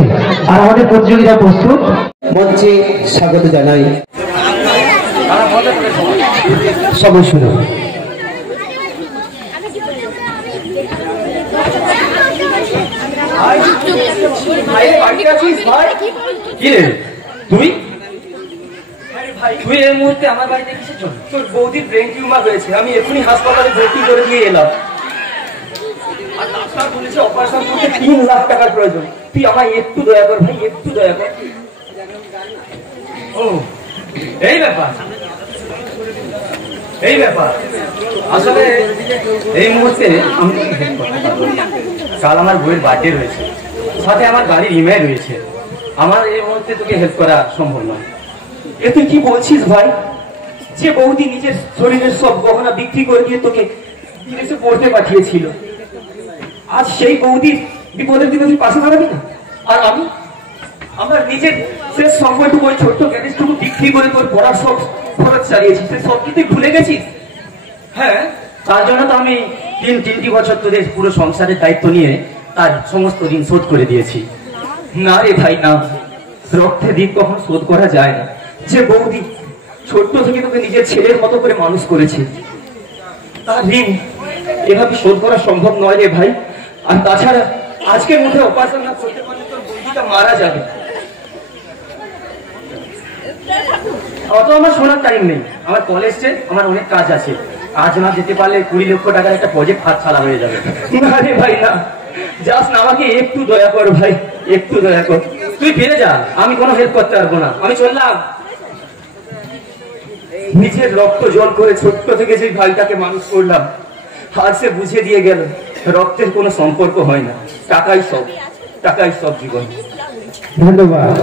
যাচ্ছে আর আমাদের প্রতিযোগিতা প্রস্তুত। মঞ্চে স্বাগত জানাই সবাই শুনুন। তুই তুই এই মুহূর্তে আমার বাড়িতে কিসের জন্য? তোর বৌদির ব্রেন টিউমার হয়েছে, আমি এখনই হাসপাতালে ভর্তি করে দিয়ে এলাম। আর ডাক্তার বলেছে অপারেশন করতে 3 লাখ টাকার প্রয়োজন। তুই আমায় একটু দয়া কর ভাই, একটু দয়া কর। ও এই ব্যাপার, এই ব্যাপার। আসলে এই মুহূর্তে আমি কাল আমার বইয়ের বার্থডে রয়েছে, সাথে আমার গাড়ির ইমেল রয়েছে। আমার এই মুহূর্তে তোকে হেল্প করা সম্ভব নয়। এ তুই কি বলছিস ভাই? যে বৌদি নিজের শরীরের সব গহনা বিক্রি করে দিয়ে তোকে বিদেশে পড়তে পাঠিয়েছিল, আজ সেই বৌদির বিপদের দিনে তুই পাশে দাঁড়াবি না? আর আমি আমার নিজের শেষ সম্বলটুকু, ওই ছোট্ট গ্যারেজটুকু বিক্রি করে তোর পড়ার সব খরচ চালিয়েছি, সে সব কি তুই ভুলে গেছিস? হ্যাঁ, তার জন্য তো আমি 3 বছর তোদের পুরো সংসারের দায়িত্ব নিয়ে তার সমস্ত ঋণ শোধ করে দিয়েছি। না রে ভাই না, রক্তের ঋণ কখন শোধ করা যায় না। যে বৌদি ছোট্ট থেকে তোকে নিজের ছেলের মতো করে মানুষ করেছে, তার ঋণ এভাবে শোধ করা সম্ভব নয় রে ভাই। আর তাছাড়া আজকের মধ্যে অপারেশন না করতে পারলে তোর বৌদিটা মারা যাবে। অত আমার শোনার টাইম নেই, আমার কলেজে আমার অনেক কাজ আছে। আজ না যেতে পারলে 20 লক্ষ টাকার একটা প্রজেক্ট হাত ছাড়া হয়ে যাবে। না রে ভাই না, যাস না, আমাকে একটু দয়া কর ভাই, একটু দয়া কর। তুই ফিরে যা, আমি কোনো হেল্প করতে পারবো না, আমি চললাম। নিজের রক্ত জল করে ছোট্ট থেকে যে ভাইটাকে মানুষ করলাম, আজ সে বুঝিয়ে দিয়ে গেল রক্তের কোনো সম্পর্ক হয় না, টাকাই সব, টাকাই সব জীবন। ধন্যবাদ।